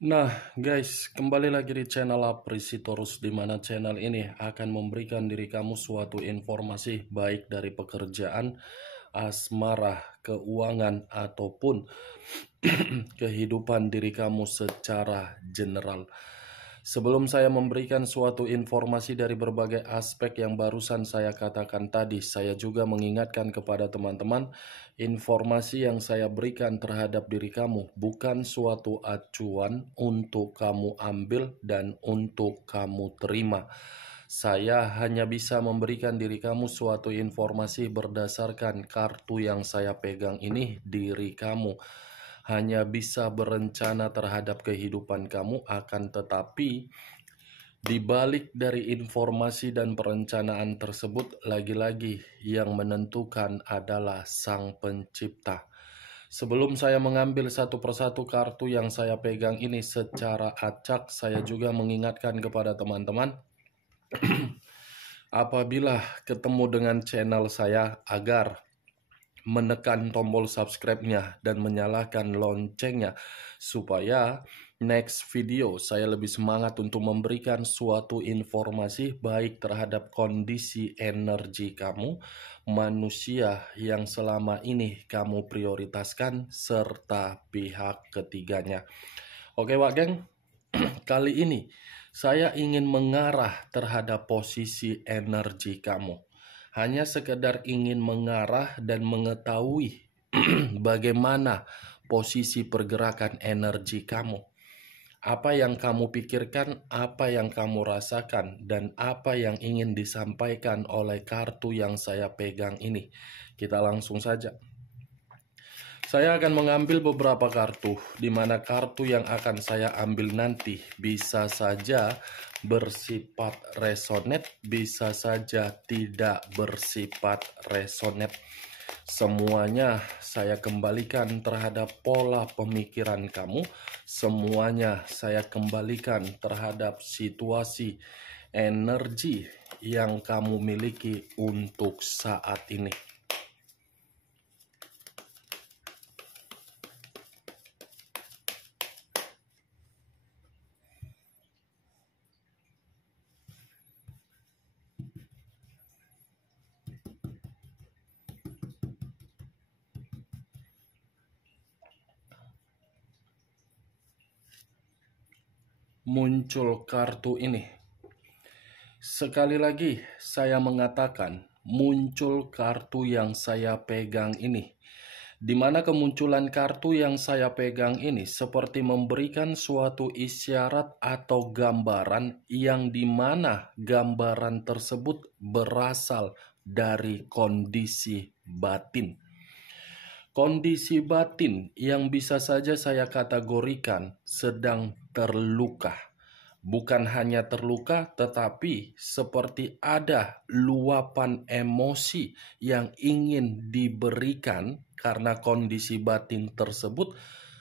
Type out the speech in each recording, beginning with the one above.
Nah, guys, kembali lagi di channel Aprisitorus, di mana channel ini akan memberikan diri kamu suatu informasi baik dari pekerjaan, asmara, keuangan, ataupun kehidupan diri kamu secara general. Sebelum saya memberikan suatu informasi dari berbagai aspek yang barusan saya katakan tadi, saya juga mengingatkan kepada teman-teman, informasi yang saya berikan terhadap diri kamu bukan suatu acuan untuk kamu ambil dan untuk kamu terima. Saya hanya bisa memberikan diri kamu suatu informasi berdasarkan kartu yang saya pegang ini. Diri kamu hanya bisa berencana terhadap kehidupan kamu, akan tetapi di balik dari informasi dan perencanaan tersebut, lagi-lagi yang menentukan adalah Sang Pencipta. Sebelum saya mengambil satu persatu kartu yang saya pegang ini secara acak, saya juga mengingatkan kepada teman-teman, apabila ketemu dengan channel saya, agar menekan tombol subscribe-nya dan menyalakan loncengnya, supaya next video saya lebih semangat untuk memberikan suatu informasi baik terhadap kondisi energi kamu, manusia yang selama ini kamu prioritaskan, serta pihak ketiganya. Oke Wak Geng, kali ini saya ingin mengarah terhadap posisi energi kamu. Hanya sekedar ingin mengarah dan mengetahui bagaimana posisi pergerakan energi kamu. Apa yang kamu pikirkan, apa yang kamu rasakan, dan apa yang ingin disampaikan oleh kartu yang saya pegang ini. Kita langsung saja. Saya akan mengambil beberapa kartu, di mana kartu yang akan saya ambil nanti bisa saja bersifat resonate, bisa saja tidak bersifat resonate. Semuanya saya kembalikan terhadap pola pemikiran kamu. Semuanya saya kembalikan terhadap situasi energi yang kamu miliki untuk saat ini. Muncul kartu ini. Sekali lagi saya mengatakan, muncul kartu yang saya pegang ini. Di mana kemunculan kartu yang saya pegang ini seperti memberikan suatu isyarat atau gambaran, yang dimana gambaran tersebut berasal dari kondisi batin. Kondisi batin yang bisa saja saya kategorikan sedang terluka. Bukan hanya terluka, tetapi seperti ada luapan emosi yang ingin diberikan karena kondisi batin tersebut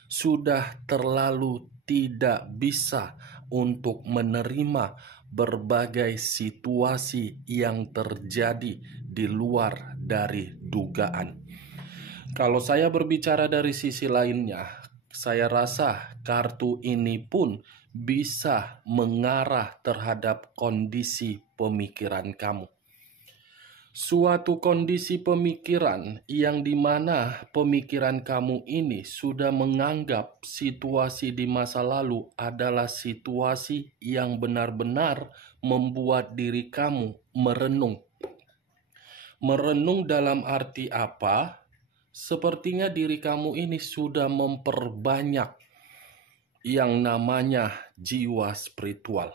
sudah terlalu tidak bisa untuk menerima berbagai situasi yang terjadi di luar dari dugaan. Kalau saya berbicara dari sisi lainnya, saya rasa kartu ini pun bisa mengarah terhadap kondisi pemikiran kamu. Suatu kondisi pemikiran yang dimana pemikiran kamu ini sudah menganggap situasi di masa lalu adalah situasi yang benar-benar membuat diri kamu merenung. Merenung dalam arti apa? Sepertinya diri kamu ini sudah memperbanyak yang namanya jiwa spiritual.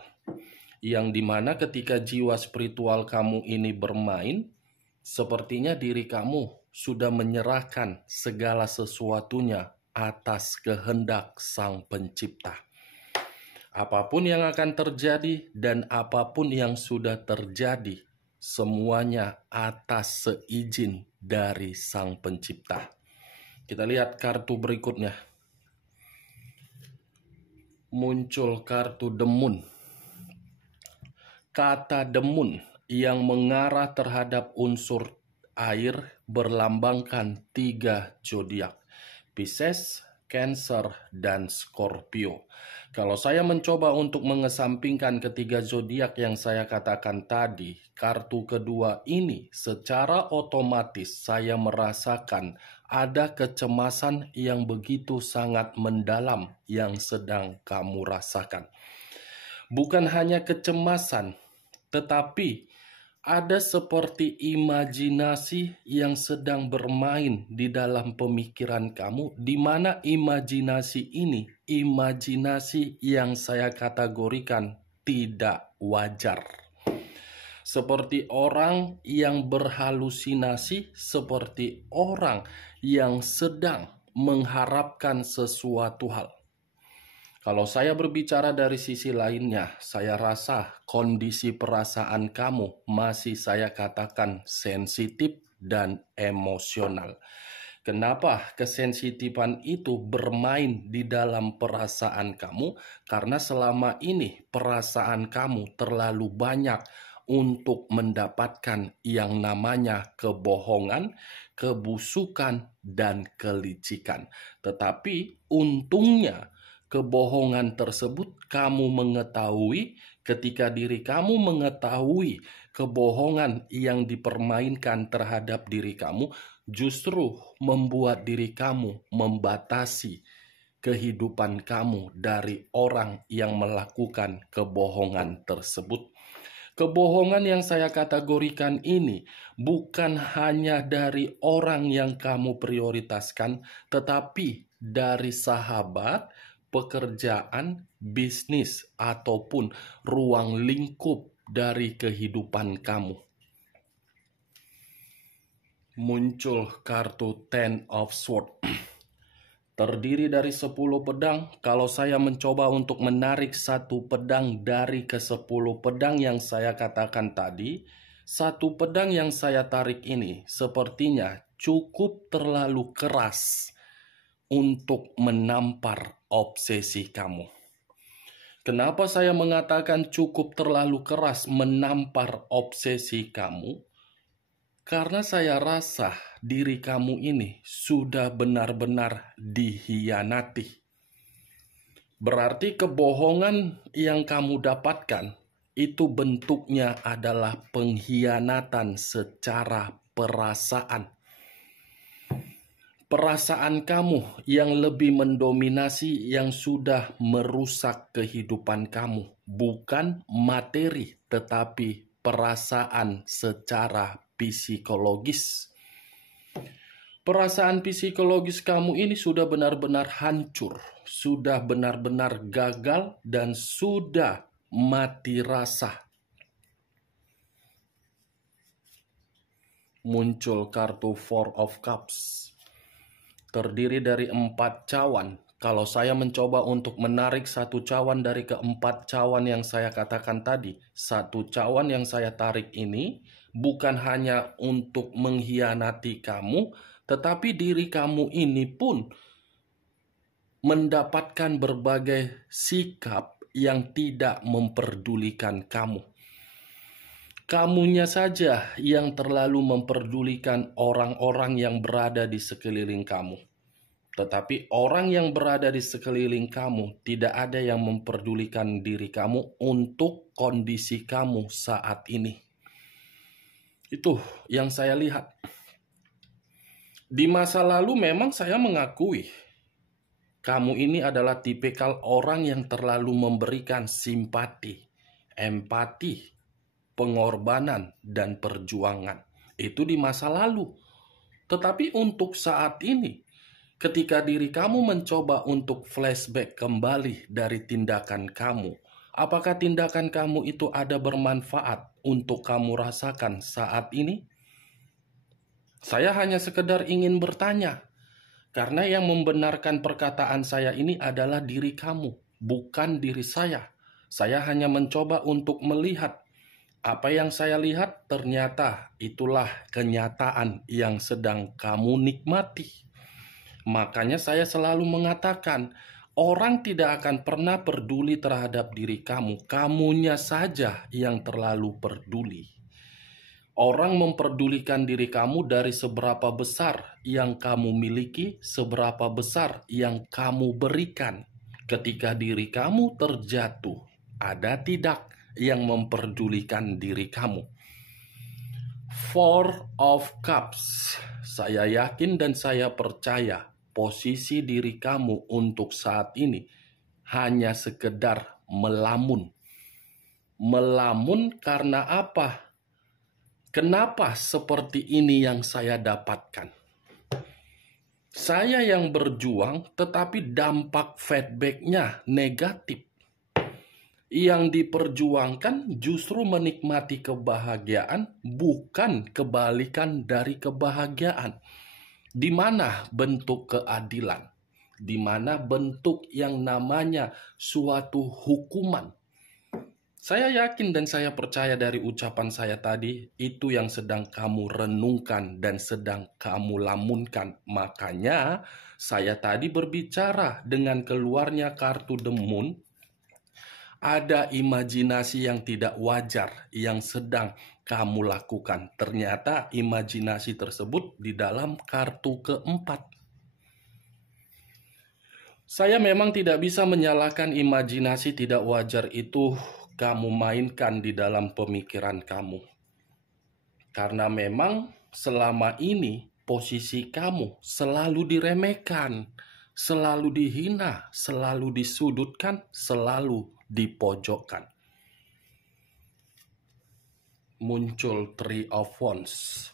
Yang dimana ketika jiwa spiritual kamu ini bermain, sepertinya diri kamu sudah menyerahkan segala sesuatunya atas kehendak Sang Pencipta. Apapun yang akan terjadi dan apapun yang sudah terjadi, semuanya atas seizin dari Sang Pencipta. Kita lihat kartu berikutnya. Muncul kartu demun. Kata demun yang mengarah terhadap unsur air berlambangkan 3 zodiak: Pisces, Cancer, dan Scorpio. Kalau saya mencoba untuk mengesampingkan ketiga zodiak yang saya katakan tadi, kartu kedua ini secara otomatis saya merasakan ada kecemasan yang begitu sangat mendalam yang sedang kamu rasakan. Bukan hanya kecemasan, tetapi ada seperti imajinasi yang sedang bermain di dalam pemikiran kamu, di mana imajinasi ini, imajinasi yang saya kategorikan tidak wajar. Seperti orang yang berhalusinasi, seperti orang yang sedang mengharapkan sesuatu hal. Kalau saya berbicara dari sisi lainnya, saya rasa kondisi perasaan kamu masih saya katakan sensitif dan emosional. Kenapa kesensitifan itu bermain di dalam perasaan kamu? Karena selama ini perasaan kamu terlalu banyak untuk mendapatkan yang namanya kebohongan, kebusukan, dan kelicikan. Tetapi untungnya kebohongan tersebut kamu mengetahui ketika diri kamu mengetahui kebohongan yang dipermainkan terhadap diri kamu justru membuat diri kamu membatasi kehidupan kamu dari orang yang melakukan kebohongan tersebut. Kebohongan yang saya kategorikan ini bukan hanya dari orang yang kamu prioritaskan, tetapi dari sahabat, pekerjaan, bisnis, ataupun ruang lingkup dari kehidupan kamu. Muncul kartu Ten of Swords. Terdiri dari 10 pedang. Kalau saya mencoba untuk menarik satu pedang dari ke-10 pedang yang saya katakan tadi, satu pedang yang saya tarik ini sepertinya cukup terlalu keras untuk menampar obsesi kamu. Kenapa saya mengatakan cukup terlalu keras menampar obsesi kamu? Karena saya rasa diri kamu ini sudah benar-benar dihianati. Berarti kebohongan yang kamu dapatkan itu bentuknya adalah pengkhianatan secara perasaan. Perasaan kamu yang lebih mendominasi yang sudah merusak kehidupan kamu. Bukan materi, tetapi perasaan secara psikologis. Perasaan psikologis kamu ini sudah benar-benar hancur, sudah benar-benar gagal, dan sudah mati rasa. Muncul kartu Four of Cups. Terdiri dari 4 cawan. Kalau saya mencoba untuk menarik satu cawan dari ke-4 cawan yang saya katakan tadi, satu cawan yang saya tarik ini bukan hanya untuk mengkhianati kamu, tetapi diri kamu ini pun mendapatkan berbagai sikap yang tidak memperdulikan kamu. Kamunya saja yang terlalu memperdulikan orang-orang yang berada di sekeliling kamu. Tetapi orang yang berada di sekeliling kamu tidak ada yang memperdulikan diri kamu untuk kondisi kamu saat ini. Itu yang saya lihat. Di masa lalu memang saya mengakui kamu ini adalah tipikal orang yang terlalu memberikan simpati, empati, pengorbanan, dan perjuangan. Itu di masa lalu. Tetapi untuk saat ini, ketika diri kamu mencoba untuk flashback kembali dari tindakan kamu, apakah tindakan kamu itu ada bermanfaat untuk kamu rasakan saat ini? Saya hanya sekedar ingin bertanya, karena yang membenarkan perkataan saya ini adalah diri kamu, bukan diri saya. Saya hanya mencoba untuk melihat. Apa yang saya lihat ternyata itulah kenyataan yang sedang kamu nikmati. Makanya saya selalu mengatakan, orang tidak akan pernah peduli terhadap diri kamu. Kamunya saja yang terlalu peduli. Orang memperdulikan diri kamu dari seberapa besar yang kamu miliki, seberapa besar yang kamu berikan. Ketika diri kamu terjatuh, ada tidak yang memperdulikan diri kamu? Four of Cups. Saya yakin dan saya percaya posisi diri kamu untuk saat ini hanya sekedar melamun. Melamun karena apa? Kenapa seperti ini yang saya dapatkan? Saya yang berjuang tetapi dampak feedbacknya negatif. Yang diperjuangkan justru menikmati kebahagiaan, bukan kebalikan dari kebahagiaan. Di mana bentuk keadilan? Di mana bentuk yang namanya suatu hukuman? Saya yakin dan saya percaya dari ucapan saya tadi, itu yang sedang kamu renungkan dan sedang kamu lamunkan. Makanya saya tadi berbicara dengan keluarnya kartu The Moon, ada imajinasi yang tidak wajar yang sedang kamu lakukan. Ternyata imajinasi tersebut di dalam kartu keempat. Saya memang tidak bisa menyalahkan imajinasi tidak wajar itu kamu mainkan di dalam pemikiran kamu. Karena memang selama ini posisi kamu selalu diremehkan, selalu dihina, selalu disudutkan, selalu dipojokkan. Muncul Three of Wands.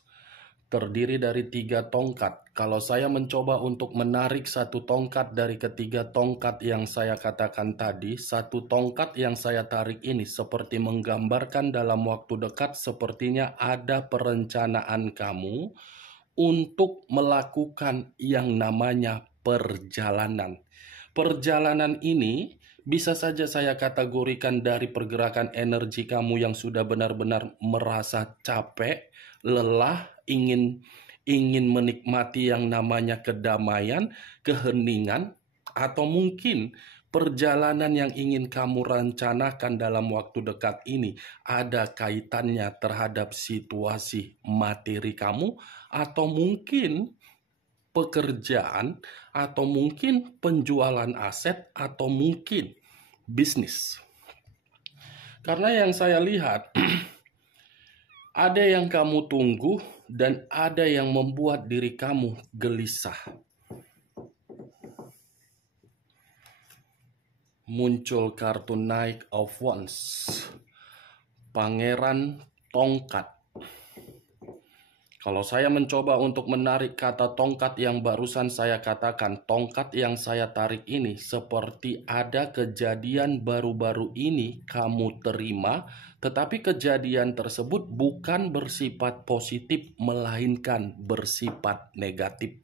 Terdiri dari 3 tongkat. Kalau saya mencoba untuk menarik satu tongkat dari ketiga tongkat yang saya katakan tadi, satu tongkat yang saya tarik ini seperti menggambarkan dalam waktu dekat sepertinya ada perencanaan kamu untuk melakukan yang namanya perjalanan. Perjalanan ini bisa saja saya kategorikan dari pergerakan energi kamu yang sudah benar-benar merasa capek, lelah, ingin menikmati yang namanya kedamaian, keheningan, atau mungkin perjalanan yang ingin kamu rencanakan dalam waktu dekat ini ada kaitannya terhadap situasi materi kamu, atau mungkin pekerjaan, atau mungkin penjualan aset, atau mungkin bisnis. Karena yang saya lihat ada yang kamu tunggu dan ada yang membuat diri kamu gelisah. Muncul kartu Knight of Wands. Pangeran tongkat. Kalau saya mencoba untuk menarik kata tongkat yang barusan saya katakan, tongkat yang saya tarik ini seperti ada kejadian baru-baru ini kamu terima, tetapi kejadian tersebut bukan bersifat positif, melainkan bersifat negatif.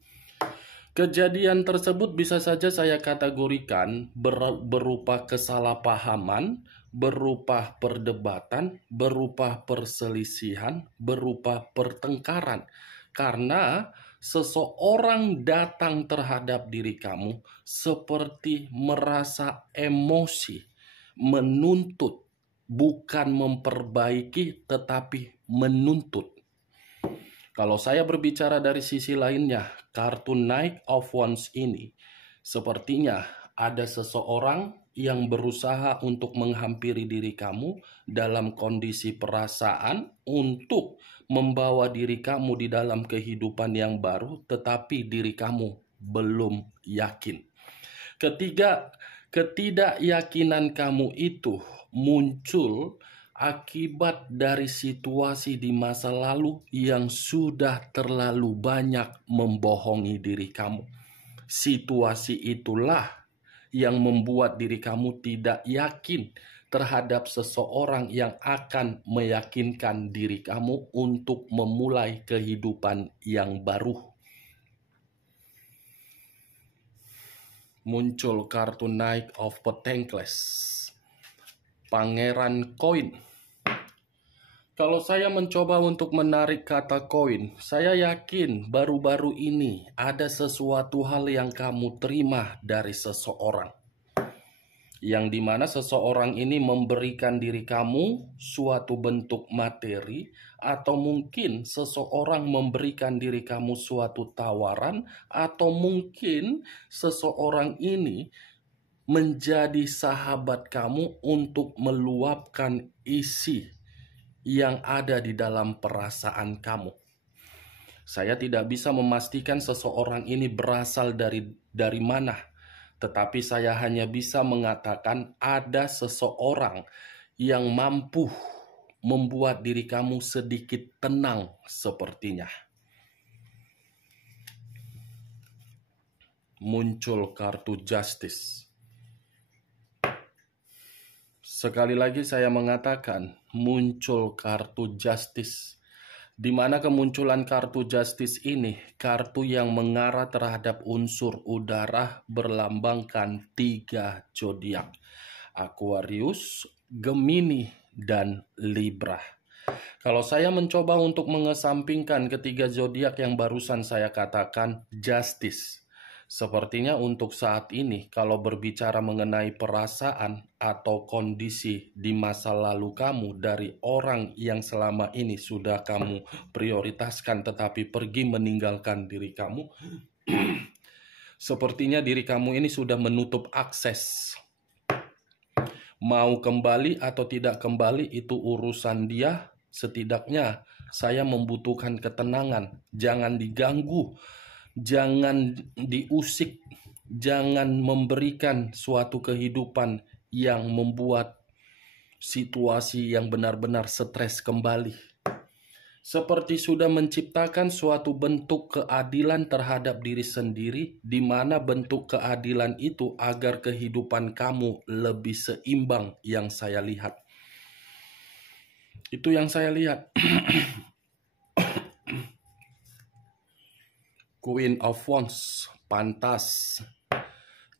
Kejadian tersebut bisa saja saya kategorikan berupa kesalahpahaman, berupa perdebatan, berupa perselisihan, berupa pertengkaran. Karena seseorang datang terhadap diri kamu seperti merasa emosi, menuntut, bukan memperbaiki tetapi menuntut. Kalau saya berbicara dari sisi lainnya, kartu Knight of Wands ini sepertinya ada seseorang yang berusaha untuk menghampiri diri kamu dalam kondisi perasaan untuk membawa diri kamu di dalam kehidupan yang baru, tetapi diri kamu belum yakin. Ketidakyakinan kamu itu muncul akibat dari situasi di masa lalu yang sudah terlalu banyak membohongi diri kamu. Situasi itulah yang membuat diri kamu tidak yakin terhadap seseorang yang akan meyakinkan diri kamu untuk memulai kehidupan yang baru. Muncul kartu Knight of Pentacles. Pangeran koin. Kalau saya mencoba untuk menarik kata koin, saya yakin baru-baru ini ada sesuatu hal yang kamu terima dari seseorang. yang dimana seseorang ini memberikan diri kamu suatu bentuk materi, atau mungkin seseorang memberikan diri kamu suatu tawaran, atau mungkin seseorang ini menjadi sahabat kamu untuk meluapkan isi yang ada di dalam perasaan kamu. Saya tidak bisa memastikan seseorang ini berasal dari mana. Tetapi saya hanya bisa mengatakan ada seseorang yang mampu membuat diri kamu sedikit tenang sepertinya. Muncul kartu Justice. Sekali lagi saya mengatakan muncul kartu Justice. Di mana kemunculan kartu Justice ini, kartu yang mengarah terhadap unsur udara berlambangkan 3 zodiak: Aquarius, Gemini, dan Libra. Kalau saya mencoba untuk mengesampingkan ketiga zodiak yang barusan saya katakan, Justice. Sepertinya untuk saat ini, kalau berbicara mengenai perasaan atau kondisi di masa lalu kamu dari orang yang selama ini sudah kamu prioritaskan tetapi pergi meninggalkan diri kamu, sepertinya diri kamu ini sudah menutup akses. Mau kembali atau tidak kembali itu urusan dia, setidaknya saya membutuhkan ketenangan, jangan diganggu. Jangan diusik, jangan memberikan suatu kehidupan yang membuat situasi yang benar-benar stres kembali. Seperti sudah menciptakan suatu bentuk keadilan terhadap diri sendiri, di mana bentuk keadilan itu agar kehidupan kamu lebih seimbang yang saya lihat. Itu yang saya lihat. Queen of Wands, pantas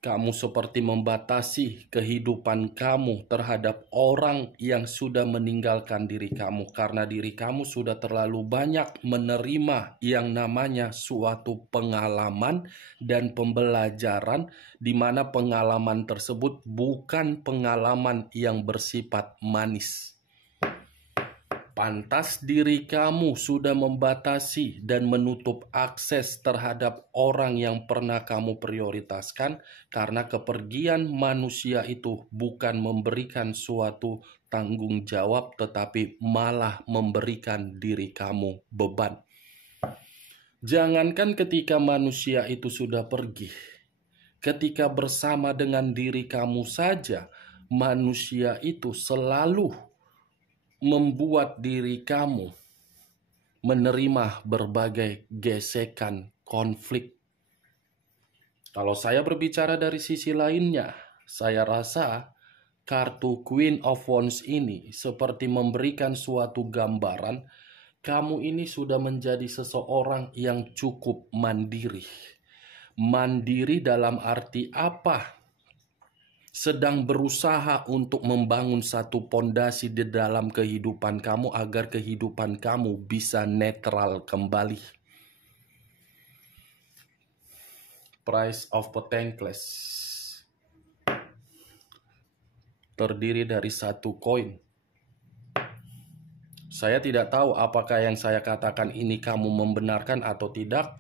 kamu seperti membatasi kehidupan kamu terhadap orang yang sudah meninggalkan diri kamu, karena diri kamu sudah terlalu banyak menerima yang namanya suatu pengalaman dan pembelajaran, di mana pengalaman tersebut bukan pengalaman yang bersifat manis. Pantas diri kamu sudah membatasi dan menutup akses terhadap orang yang pernah kamu prioritaskan, karena kepergian manusia itu bukan memberikan suatu tanggung jawab tetapi malah memberikan diri kamu beban. Jangankan ketika manusia itu sudah pergi, ketika bersama dengan diri kamu saja, manusia itu selalu membuat diri kamu menerima berbagai gesekan, konflik. Kalau saya berbicara dari sisi lainnya, saya rasa kartu Queen of Wands ini seperti memberikan suatu gambaran kamu ini sudah menjadi seseorang yang cukup mandiri. Mandiri dalam arti apa? Sedang berusaha untuk membangun satu pondasi di dalam kehidupan kamu agar kehidupan kamu bisa netral kembali. Price of Pentacles terdiri dari satu koin. Saya tidak tahu apakah yang saya katakan ini kamu membenarkan atau tidak.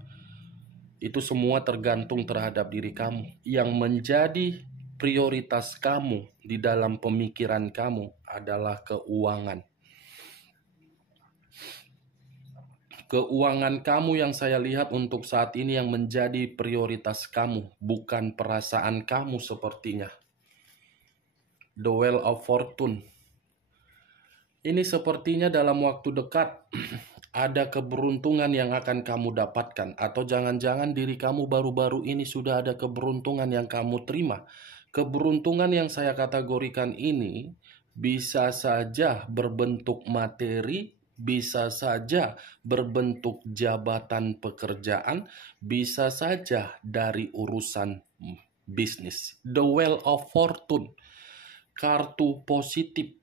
Itu semua tergantung terhadap diri kamu. Yang menjadi prioritas kamu di dalam pemikiran kamu adalah keuangan. Keuangan kamu yang saya lihat untuk saat ini yang menjadi prioritas kamu, bukan perasaan kamu sepertinya. The Wheel of Fortune. Ini sepertinya dalam waktu dekat ada keberuntungan yang akan kamu dapatkan. Atau jangan-jangan diri kamu baru-baru ini sudah ada keberuntungan yang kamu terima. Keberuntungan yang saya kategorikan ini bisa saja berbentuk materi, bisa saja berbentuk jabatan pekerjaan, bisa saja dari urusan bisnis. The Wheel of Fortune, kartu positif,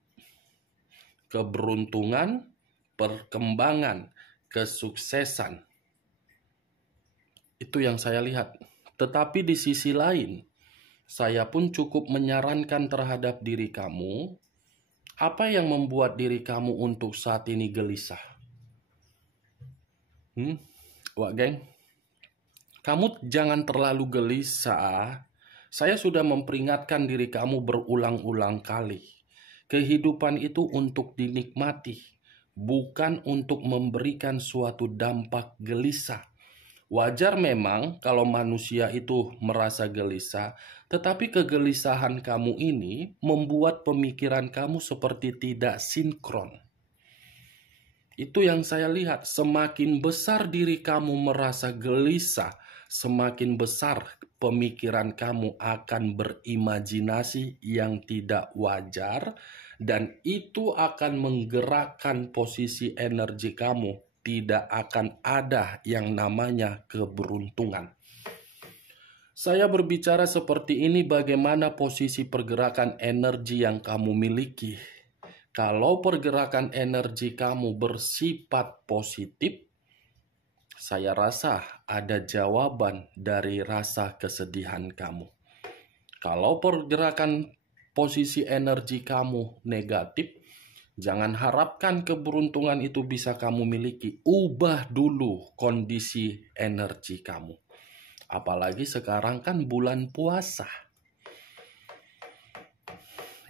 keberuntungan, perkembangan, kesuksesan. Itu yang saya lihat. Tetapi di sisi lain, Saya pun cukup menyarankan terhadap diri kamu, apa yang membuat diri kamu untuk saat ini gelisah? Wak geng, kamu jangan terlalu gelisah. Saya sudah memperingatkan diri kamu berulang-ulang kali. Kehidupan itu untuk dinikmati, bukan untuk memberikan suatu dampak gelisah. Wajar memang kalau manusia itu merasa gelisah, tetapi kegelisahan kamu ini membuat pemikiran kamu seperti tidak sinkron. Itu yang saya lihat, semakin besar diri kamu merasa gelisah, semakin besar pemikiran kamu akan berimajinasi yang tidak wajar, dan itu akan menggerakkan posisi energi kamu. Tidak akan ada yang namanya keberuntungan. Saya berbicara seperti ini bagaimana posisi pergerakan energi yang kamu miliki. Kalau pergerakan energi kamu bersifat positif, saya rasa ada jawaban dari rasa kesedihan kamu. Kalau pergerakan posisi energi kamu negatif, jangan harapkan keberuntungan itu bisa kamu miliki. Ubah dulu kondisi energi kamu. Apalagi sekarang kan bulan puasa.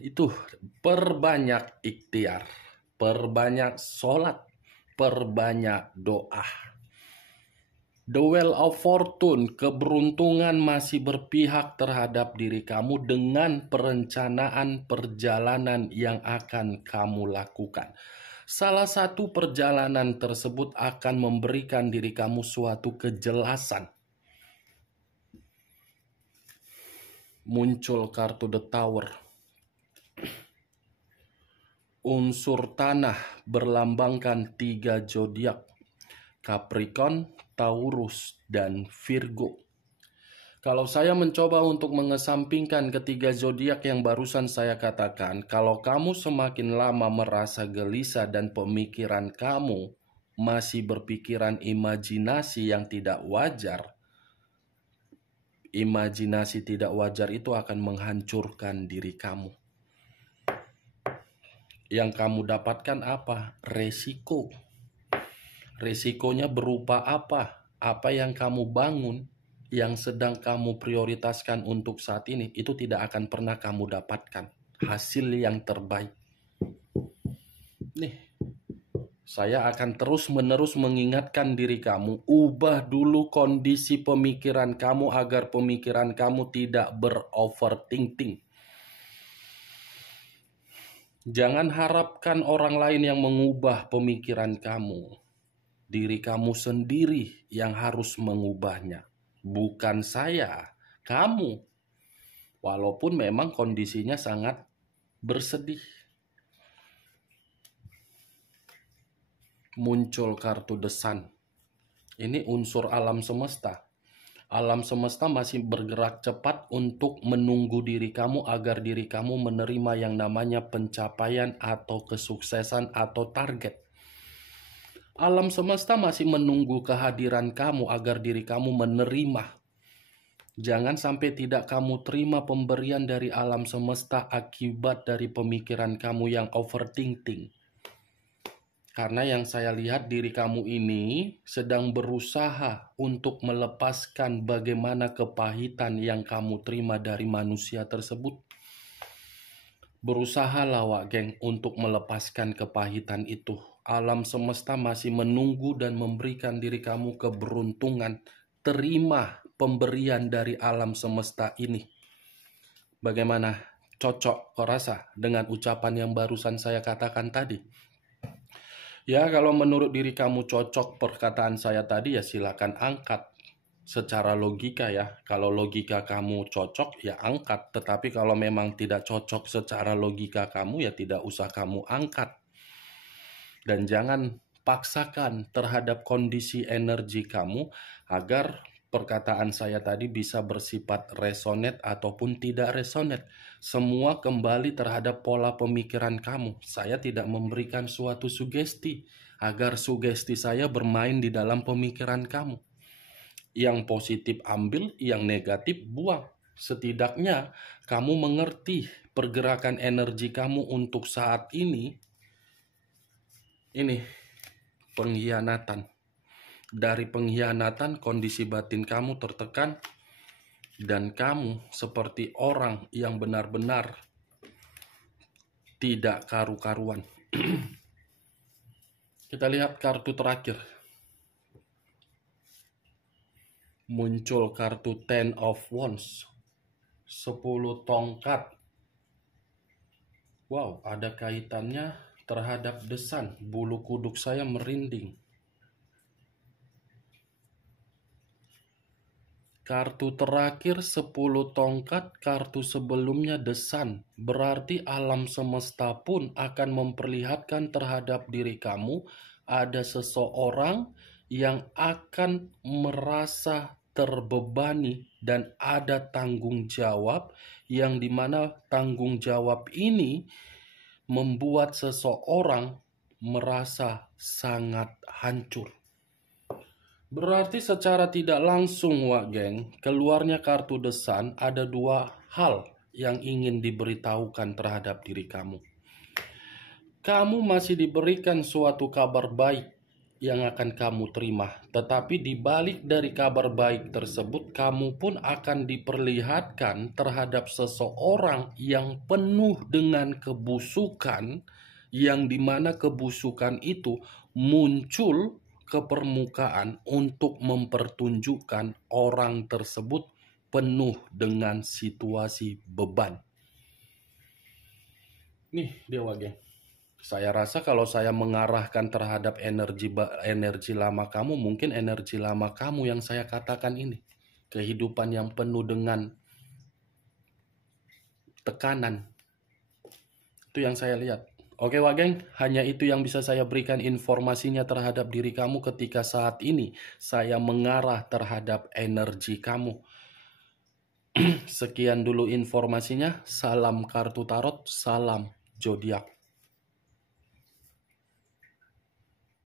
Itu perbanyak ikhtiar, perbanyak sholat, perbanyak doa. The Wheel of Fortune, keberuntungan masih berpihak terhadap diri kamu dengan perencanaan perjalanan yang akan kamu lakukan. Salah satu perjalanan tersebut akan memberikan diri kamu suatu kejelasan. Muncul kartu The Tower. Unsur tanah berlambangkan 3 zodiak, Capricorn, Taurus, dan Virgo. Kalau saya mencoba untuk mengesampingkan ketiga zodiak yang barusan saya katakan, kalau kamu semakin lama merasa gelisah dan pemikiran kamu masih berpikiran imajinasi yang tidak wajar, imajinasi tidak wajar itu akan menghancurkan diri kamu. Yang kamu dapatkan apa? Resiko. Resikonya berupa apa? Apa yang kamu bangun, yang sedang kamu prioritaskan untuk saat ini, itu tidak akan pernah kamu dapatkan hasil yang terbaik. Nih, saya akan terus-menerus mengingatkan diri kamu, ubah dulu kondisi pemikiran kamu agar pemikiran kamu tidak beroverthinking. Jangan harapkan orang lain yang mengubah pemikiran kamu. Diri kamu sendiri yang harus mengubahnya. Bukan saya, kamu. Walaupun memang kondisinya sangat bersedih. Muncul kartu The Sun. Ini unsur alam semesta. Alam semesta masih bergerak cepat untuk menunggu diri kamu agar diri kamu menerima yang namanya pencapaian atau kesuksesan atau target. Alam semesta masih menunggu kehadiran kamu agar diri kamu menerima. Jangan sampai tidak kamu terima pemberian dari alam semesta akibat dari pemikiran kamu yang overthinking. Karena yang saya lihat diri kamu ini sedang berusaha untuk melepaskan bagaimana kepahitan yang kamu terima dari manusia tersebut. Berusahalah Wak Geng untuk melepaskan kepahitan itu. Alam semesta masih menunggu dan memberikan diri kamu keberuntungan. Terima pemberian dari alam semesta ini. Bagaimana? Cocok kau rasa dengan ucapan yang barusan saya katakan tadi? Ya, kalau menurut diri kamu cocok perkataan saya tadi, ya silakan angkat secara logika ya. Kalau logika kamu cocok, ya angkat. Tetapi kalau memang tidak cocok secara logika kamu, ya tidak usah kamu angkat. Dan jangan paksakan terhadap kondisi energi kamu agar perkataan saya tadi bisa bersifat resonate ataupun tidak resonate. Semua kembali terhadap pola pemikiran kamu. Saya tidak memberikan suatu sugesti agar sugesti saya bermain di dalam pemikiran kamu. Yang positif ambil, yang negatif buang. Setidaknya kamu mengerti pergerakan energi kamu untuk saat ini. Ini pengkhianatan. Dari pengkhianatan kondisi batin kamu tertekan dan kamu seperti orang yang benar-benar tidak karu-karuan. Kita lihat kartu terakhir. Muncul kartu Ten of Wands. 10 tongkat. Wow, ada kaitannya terhadap desan. Bulu kuduk saya merinding. Kartu terakhir 10 tongkat, kartu sebelumnya desan. Berarti alam semesta pun akan memperlihatkan terhadap diri kamu ada seseorang yang akan merasa terbebani dan ada tanggung jawab yang dimana tanggung jawab ini membuat seseorang merasa sangat hancur. Berarti secara tidak langsung, Wak Geng, keluarnya kartu desan ada dua hal yang ingin diberitahukan terhadap diri kamu. Kamu masih diberikan suatu kabar baik yang akan kamu terima. Tetapi di balik dari kabar baik tersebut, kamu pun akan diperlihatkan terhadap seseorang yang penuh dengan kebusukan, yang dimana kebusukan itu muncul ke permukaan untuk mempertunjukkan orang tersebut penuh dengan situasi beban. Nih dia Wage. Saya rasa kalau saya mengarahkan terhadap energi lama kamu, mungkin energi lama kamu yang saya katakan ini. Kehidupan yang penuh dengan tekanan. Itu yang saya lihat. Oke Wageng, hanya itu yang bisa saya berikan informasinya terhadap diri kamu ketika saat ini saya mengarah terhadap energi kamu. Sekian dulu informasinya. Salam kartu tarot, salam zodiak.